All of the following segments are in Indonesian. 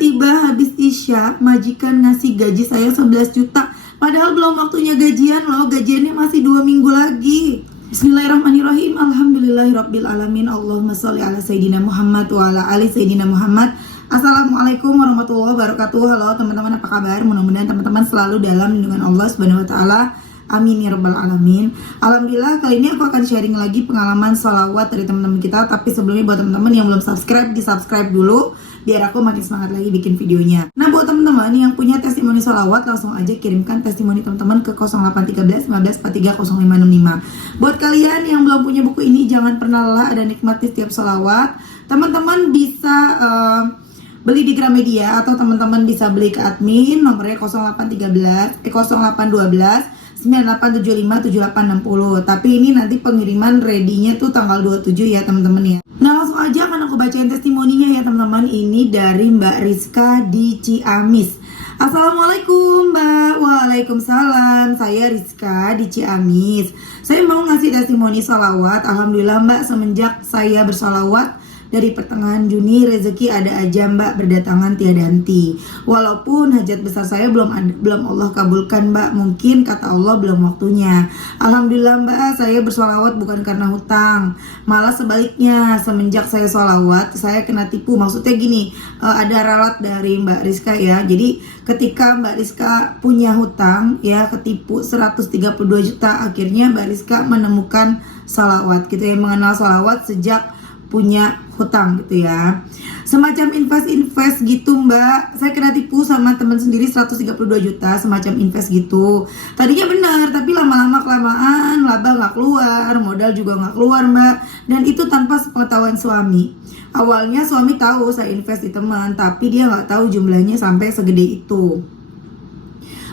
Tiba-tiba habis isya, majikan ngasih gaji saya 11 juta. Padahal belum waktunya gajian loh, gajiannya masih 2 minggu lagi. Bismillahirrahmanirrahim. Alhamdulillahirrabbilalamin. Allahumma sholli ala Sayyidina Muhammad wa ala ali Sayyidina Muhammad. Assalamualaikum warahmatullahi wabarakatuh. Halo teman-teman, apa kabar? Mudah-mudahan teman-teman selalu dalam lindungan Allah Subhanahu wa taala. Amin ya rabbal alamin. Alhamdulillah, kali ini aku akan sharing lagi pengalaman salawat dari teman-teman kita. Tapi sebelumnya buat teman-teman yang belum subscribe, di subscribe dulu biar aku makin semangat lagi bikin videonya. Nah, buat teman-teman yang punya testimoni salawat, langsung aja kirimkan testimoni teman-teman ke 0813 15 43 0565. Buat kalian yang belum punya buku ini, jangan pernah lelah ada nikmati setiap salawat. Teman-teman bisa beli di Gramedia atau teman-teman bisa beli ke admin, nomornya 0812 98757860. Tapi ini nanti pengiriman ready-nya tuh tanggal 27 ya teman-teman ya. Nah, langsung aja akan aku bacain testimoninya ya teman-teman. Ini dari Mbak Rizka di Ciamis. Assalamualaikum Mbak. Waalaikumsalam. Saya Rizka di Ciamis. Saya mau ngasih testimoni salawat. Alhamdulillah Mbak, semenjak saya bersalawat dari pertengahan Juni, rezeki ada aja Mbak, berdatangan tiada henti. Walaupun hajat besar saya belum Allah kabulkan Mbak, mungkin kata Allah belum waktunya. Alhamdulillah Mbak, saya bersolawat bukan karena hutang, malah sebaliknya. Semenjak saya solawat, saya kena tipu. Maksudnya gini, ada ralat dari Mbak Rizka ya. Jadi ketika Mbak Rizka punya hutang ya, ketipu 132 juta, akhirnya Mbak Rizka menemukan salawat. Kita yang mengenal salawat sejak punya hutang gitu ya. Semacam invest gitu Mbak. Saya kena tipu sama teman sendiri 132 juta, semacam invest gitu. Tadinya benar, tapi lama-lama kelamaan laba gak keluar, modal juga gak keluar Mbak. Dan itu tanpa sepengetahuan suami. Awalnya suami tahu saya invest di teman, tapi dia gak tahu jumlahnya sampai segede itu.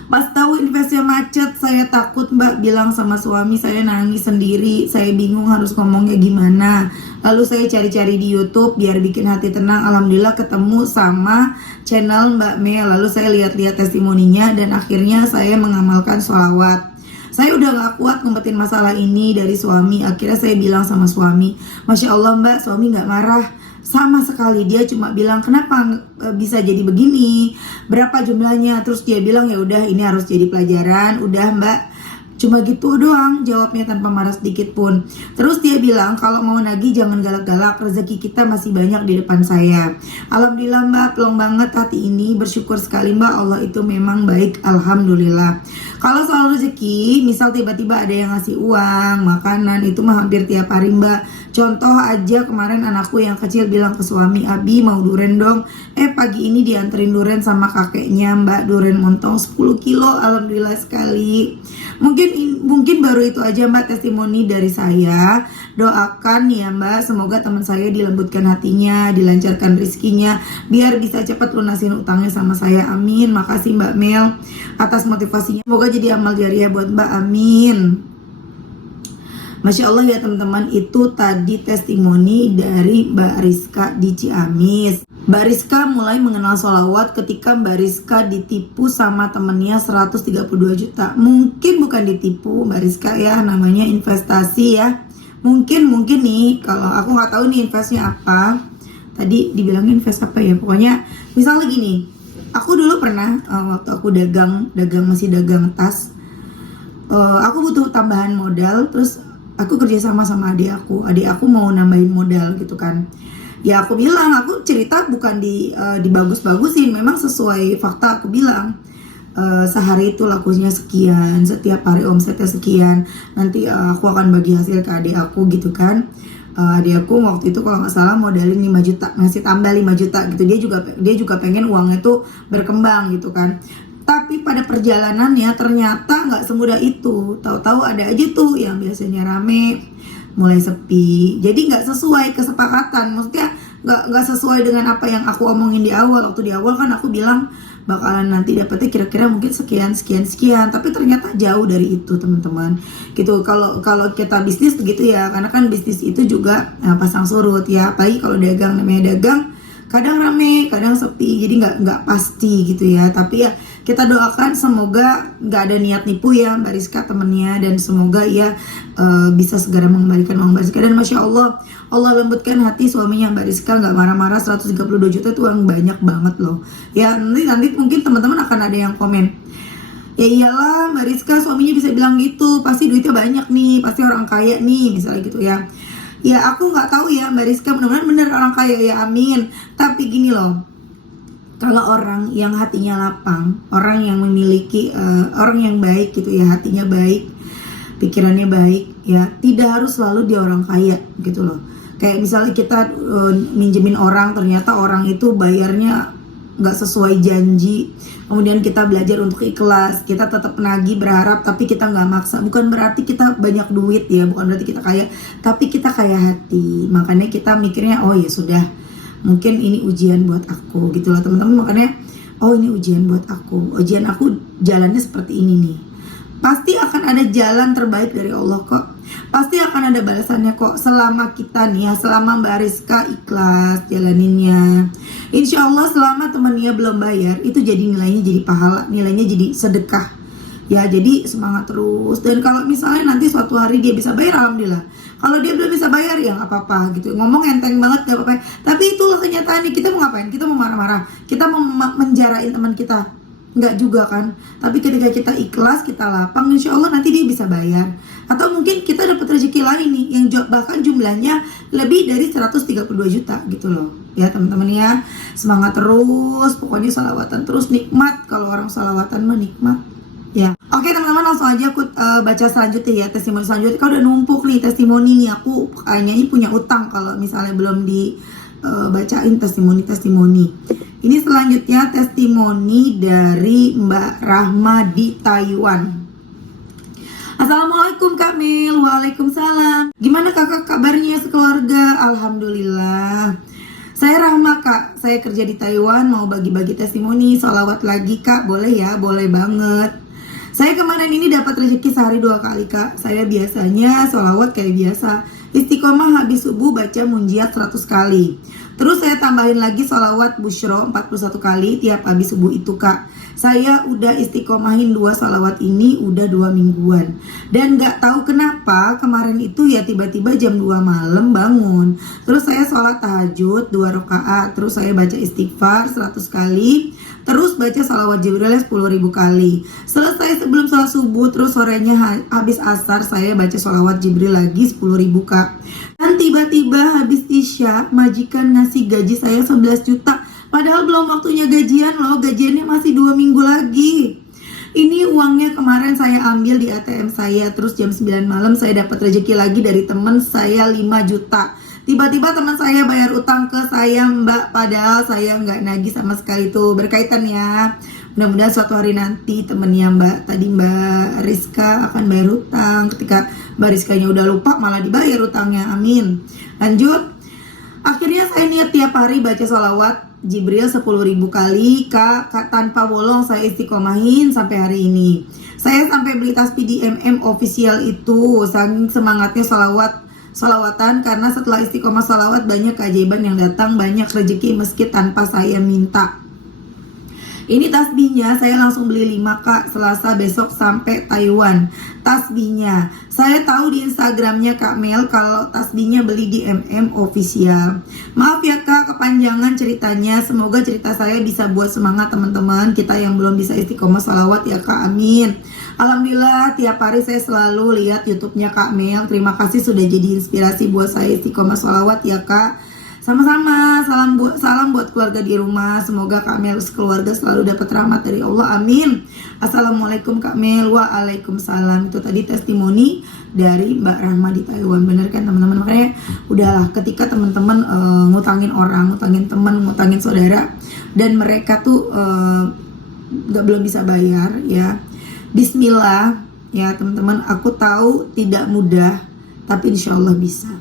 Pas tahu investnya macet, saya takut Mbak, bilang sama suami, saya nangis sendiri, saya bingung harus ngomongnya gimana. Lalu saya cari-cari di YouTube biar bikin hati tenang. Alhamdulillah ketemu sama channel Mbak Mel. Lalu saya lihat-lihat testimoninya dan akhirnya saya mengamalkan sholawat. Saya udah gak kuat ngumpetin masalah ini dari suami. Akhirnya saya bilang sama suami, Masya Allah Mbak, suami gak marah sama sekali. Dia cuma bilang, kenapa bisa jadi begini, berapa jumlahnya. Terus dia bilang, ya udah ini harus jadi pelajaran. Udah Mbak, cuma gitu doang jawabnya tanpa marah sedikit pun. Terus dia bilang, kalau mau nagih jangan galak-galak, rezeki kita masih banyak di depan saya. Alhamdulillah Mbak, plong banget hati ini. Bersyukur sekali Mbak, Allah itu memang baik. Alhamdulillah. Kalau soal rezeki, misal tiba-tiba ada yang ngasih uang, makanan, itu mah hampir tiap hari Mbak. Contoh aja kemarin anakku yang kecil bilang ke suami, Abi mau duren dong. Pagi ini dianterin duren sama kakeknya Mbak, duren montong 10 kilo. Alhamdulillah sekali. Mungkin baru itu aja Mbak testimoni dari saya. Doakan ya Mbak, semoga teman saya dilembutkan hatinya, dilancarkan rezekinya, biar bisa cepat lunasin utangnya sama saya. Amin. Makasih Mbak Mel atas motivasinya. Semoga jadi amal jariah buat Mbak. Amin. Masya Allah ya teman-teman, itu tadi testimoni dari Mbak Rizka di Ciamis. Mbak Rizka mulai mengenal sholawat ketika Mbak Rizka ditipu sama temennya 132 juta. Mungkin bukan ditipu Mbak Rizka ya, namanya investasi ya. Mungkin nih, kalau aku nggak tahu nih investnya apa. Tadi dibilang invest apa ya, pokoknya misalnya gini. Aku dulu pernah waktu aku masih dagang tas, aku butuh tambahan modal. Terus aku kerja sama adik aku mau nambahin modal gitu kan. Ya aku bilang, aku cerita bukan dibagus-bagusin, memang sesuai fakta. Aku bilang sehari itu lakunya sekian, setiap hari omsetnya sekian, nanti aku akan bagi hasil ke adik aku gitu kan. Adik aku waktu itu kalau nggak salah modalin 5 juta, ngasih tambah 5 juta gitu. Dia juga pengen uangnya tuh berkembang gitu kan. Tapi pada perjalanannya ternyata nggak semudah itu. Tahu-tahu ada aja tuh yang biasanya rame mulai sepi. Jadi nggak sesuai kesepakatan. Maksudnya nggak sesuai dengan apa yang aku omongin di awal. Waktu di awal kan aku bilang bakalan nanti dapetnya kira-kira mungkin sekian. Tapi ternyata jauh dari itu teman-teman. Gitu. Kalau kita bisnis begitu ya. Karena kan bisnis itu juga pasang surut ya. Apalagi kalau dagang, namanya dagang, kadang rame, kadang sepi, jadi nggak pasti gitu ya. Tapi ya Kita doakan semoga nggak ada niat nipu ya Mbak Rizka temennya, dan semoga ia bisa segera mengembalikan uang Mbak Rizka. Dan Masya Allah, Allah lembutkan hati suaminya Mbak Rizka, nggak marah-marah. 132 juta itu uang banyak banget loh ya. Nanti mungkin teman-teman akan ada yang komen, ya iyalah Mbak Rizka suaminya bisa bilang gitu, pasti duitnya banyak nih, pasti orang kaya nih, misalnya gitu ya. Ya aku nggak tahu ya Mbak Rizka, mudah-mudahan bener orang kaya ya, amin. Tapi gini loh, kalau orang yang hatinya lapang, orang yang memiliki orang yang baik gitu ya, hatinya baik, pikirannya baik ya, tidak harus selalu dia orang kaya gitu loh. Kayak misalnya kita minjemin orang, ternyata orang itu bayarnya nggak sesuai janji, kemudian kita belajar untuk ikhlas, kita tetap nagih berharap, tapi kita nggak maksa. Bukan berarti kita banyak duit ya, bukan berarti kita kaya, tapi kita kaya hati. Makanya kita mikirnya, oh ya sudah, mungkin ini ujian buat aku gitu loh teman-teman. Makanya oh ini ujian buat aku, ujian aku jalannya seperti ini nih. Pasti akan ada jalan terbaik dari Allah kok, pasti akan ada balasannya kok, selama kita nih ya, selama Mbak Rizka ikhlas jalaninnya. Insya Allah selama temennya belum bayar, itu jadi nilainya jadi pahala, nilainya jadi sedekah ya. Jadi semangat terus. Dan kalau misalnya nanti suatu hari dia bisa bayar, alhamdulillah. Kalau dia belum bisa bayar ya nggak apa-apa gitu, ngomong enteng banget nggak apa-apa. Tapi itulah kenyataannya. Kita mau ngapain? Kita mau marah-marah, kita mau menjarain teman kita? Nggak juga kan. Tapi ketika kita ikhlas, kita lapang, insya Allah nanti dia bisa bayar. Atau mungkin kita dapat rezeki lain nih, yang bahkan jumlahnya lebih dari 132 juta gitu loh ya teman-teman ya. Semangat terus, pokoknya salawatan terus, nikmat. Kalau orang salawatan mah nikmat ya. Oke teman-teman, langsung aja aku baca selanjutnya ya, testimoni selanjutnya. Kalau udah numpuk nih testimoni nih, aku kayaknya ini punya utang kalau misalnya belum dibacain testimoni. Ini selanjutnya testimoni dari Mbak Rahma di Taiwan. Assalamualaikum Kak Mil. Waalaikumsalam. Gimana kakak kabarnya sekeluarga? Alhamdulillah. Saya Rahma Kak, saya kerja di Taiwan, mau bagi-bagi testimoni. Sholawat lagi Kak, boleh ya? Boleh banget. Saya kemarin ini dapat rezeki sehari 2 kali Kak. Saya biasanya sholawat kayak biasa, istiqomah habis subuh baca munjiat 100 kali. Terus saya tambahin lagi sholawat busyro 41 kali tiap habis subuh itu Kak. Saya udah istiqomahin 2 sholawat ini udah 2 mingguan. Dan gak tahu kenapa kemarin itu ya tiba-tiba jam 2 malam bangun. Terus saya sholat tahajud 2 rakaat. Terus saya baca istighfar 100 kali. Terus baca sholawat Jibril 10.000 kali. Selesai sebelum sholat subuh, terus sorenya habis asar saya baca sholawat Jibril lagi 10.000 Kak. Dan tiba-tiba habis isya majikan ngasih gaji saya 11 juta. Padahal belum waktunya gajian loh, gajiannya masih 2 minggu lagi. Ini uangnya kemarin saya ambil di ATM saya. Terus jam 9 malam saya dapat rezeki lagi dari teman saya 5 juta. Tiba-tiba teman saya bayar utang ke saya Mbak, padahal saya nggak nagih sama sekali. Tuh berkaitan ya. Mudah-mudahan suatu hari nanti temennya Mbak tadi, Mbak Rizka, akan bayar utang. Ketika Mbak Rizkanya udah lupa malah dibayar utangnya, amin. Lanjut. Akhirnya saya niat tiap hari baca sholawat Jibril 10.000 kali Kak, tanpa bolong saya istiqomahin sampai hari ini. Saya sampai beli tasbih di official itu, saking semangatnya salawatan, karena setelah istiqomah salawat banyak keajaiban yang datang, banyak rezeki meski tanpa saya minta. Ini tasbihnya saya langsung beli 5 Kak, Selasa besok sampai Taiwan. Tasbihnya saya tahu di Instagramnya Kak Mel kalau tasbihnya beli di official. Maaf ya Kak kepanjangan ceritanya, semoga cerita saya bisa buat semangat teman-teman kita yang belum bisa istiqomah salawat ya Kak, amin. Alhamdulillah tiap hari saya selalu lihat YouTube-nya Kak Mel. Terima kasih sudah jadi inspirasi buat saya istiqomah salawat ya Kak. Sama-sama, salam buat keluarga di rumah. Semoga Kak Mel sekeluarga selalu dapat rahmat dari Allah, amin. Assalamualaikum Kak Mel. Waalaikumsalam. Itu tadi testimoni dari Mbak Rahma di Taiwan. Bener kan teman-teman? Makanya udahlah, ketika teman-teman ngutangin orang, ngutangin teman, ngutangin saudara, dan mereka tuh belum bisa bayar ya, bismillah ya teman-teman. Aku tahu tidak mudah, tapi insya Allah bisa.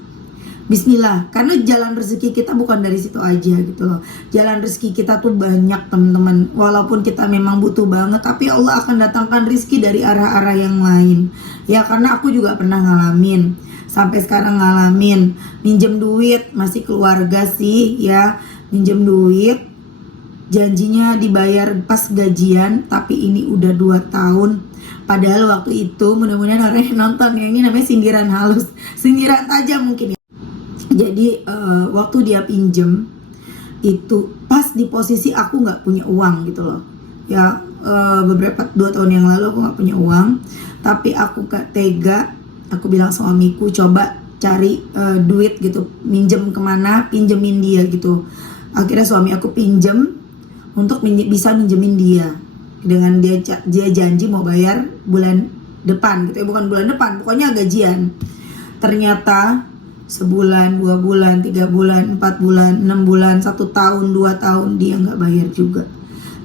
Bismillah, karena jalan rezeki kita bukan dari situ aja gitu loh. Jalan rezeki kita tuh banyak teman-teman. Walaupun kita memang butuh banget, tapi Allah akan datangkan rezeki dari arah-arah yang lain. Ya karena aku juga pernah ngalamin, sampai sekarang ngalamin minjem duit, masih keluarga sih ya, minjem duit janjinya dibayar pas gajian, tapi ini udah 2 tahun. Padahal waktu itu, mudah-mudahan orang yang nonton yang ini namanya sindiran halus, sindiran tajam mungkin ya. Jadi waktu dia pinjem itu pas di posisi aku nggak punya uang gitu loh ya. Beberapa 2 tahun yang lalu aku nggak punya uang, tapi aku gak tega. Aku bilang suamiku, coba cari duit gitu, minjem kemana, pinjemin dia gitu. Akhirnya suami aku pinjem untuk bisa minjemin dia, dengan dia janji mau bayar bulan depan gitu ya, bukan bulan depan, pokoknya gajian. Ternyata sebulan, 2 bulan, 3 bulan, 4 bulan, 6 bulan, 1 tahun, 2 tahun dia nggak bayar juga.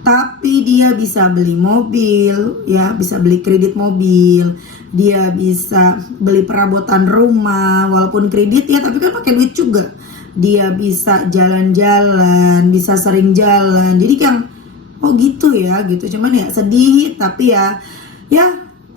Tapi dia bisa beli mobil ya, bisa beli kredit mobil, dia bisa beli perabotan rumah walaupun kredit ya, tapi kan pakai duit juga. Dia bisa jalan-jalan, bisa sering jalan. Jadi kan oh gitu ya gitu. Cuman ya sedih, tapi ya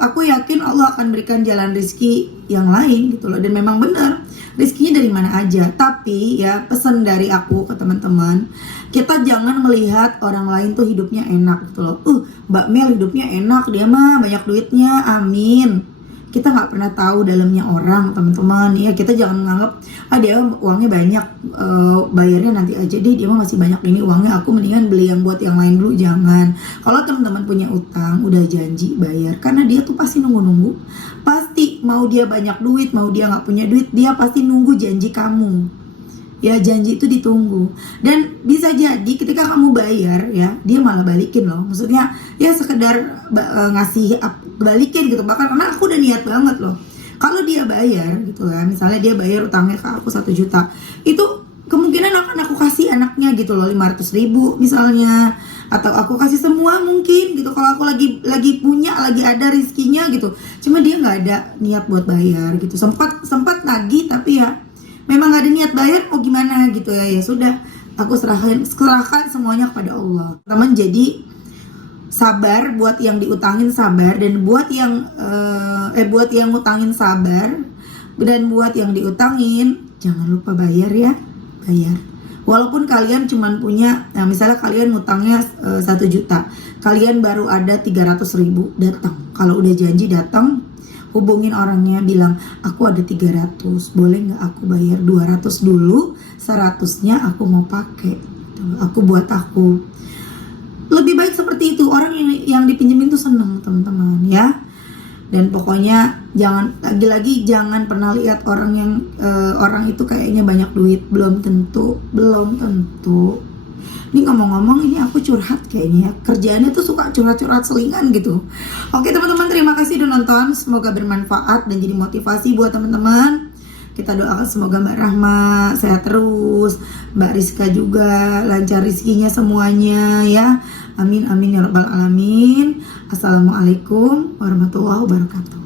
aku yakin Allah akan berikan jalan rezeki yang lain gitu loh. Dan memang benar rezekinya dari mana aja. Tapi ya pesan dari aku ke teman-teman, kita jangan melihat orang lain tuh hidupnya enak gitu loh. Mbak Mel hidupnya enak, dia mah banyak duitnya, amin. Kita nggak pernah tahu dalamnya orang, teman-teman ya. Kita jangan menganggap dia uangnya banyak, bayarnya nanti aja deh, dia mah masih banyak ini uangnya, aku mendingan beli yang buat yang lain dulu. Jangan. Kalau teman-teman punya utang, udah janji bayar, karena dia tuh pasti nunggu-nunggu. Pasti mau dia banyak duit, mau dia nggak punya duit, dia pasti nunggu janji kamu. Ya janji itu ditunggu. Dan bisa jadi ketika kamu bayar ya, dia malah balikin loh. Maksudnya ya sekedar ngasih balikin gitu. Bahkan karena aku udah niat banget loh, kalau dia bayar gitu ya, misalnya dia bayar utangnya ke aku 1 juta, itu kemungkinan akan aku kasih anaknya gitu loh 500.000 misalnya, atau aku kasih semua mungkin gitu kalau aku lagi punya, lagi ada rezekinya gitu. Cuma dia nggak ada niat buat bayar gitu. Sempat nagih, tapi ya memang gak ada niat bayar, mau gimana gitu ya. Ya sudah, aku serahkan semuanya kepada Allah. Teman, jadi sabar buat yang diutangin, sabar. Dan buat yang ngutangin sabar. Dan buat yang diutangin jangan lupa bayar ya, bayar. Walaupun kalian cuman punya, nah misalnya kalian ngutangnya 1 juta, kalian baru ada 300.000, datang. Kalau udah janji datang, hubungin orangnya, bilang aku ada 300, boleh nggak aku bayar 200 dulu, 100-nya aku mau pakai, aku buat aku. Lebih baik seperti itu, orang yang dipinjemin tuh seneng teman-teman ya. Dan pokoknya jangan, lagi-lagi jangan pernah lihat orang yang orang itu kayaknya banyak duit, belum tentu. Ini ngomong-ngomong, ini aku curhat kayaknya ya. Kerjaannya tuh suka curhat-curhat selingan gitu. Oke teman-teman, terima kasih udah nonton. Semoga bermanfaat dan jadi motivasi buat teman-teman. Kita doakan semoga Mbak Rahma sehat terus, Mbak Rizka juga lancar rezekinya semuanya ya. Amin amin ya rabbal alamin. Assalamualaikum warahmatullahi wabarakatuh.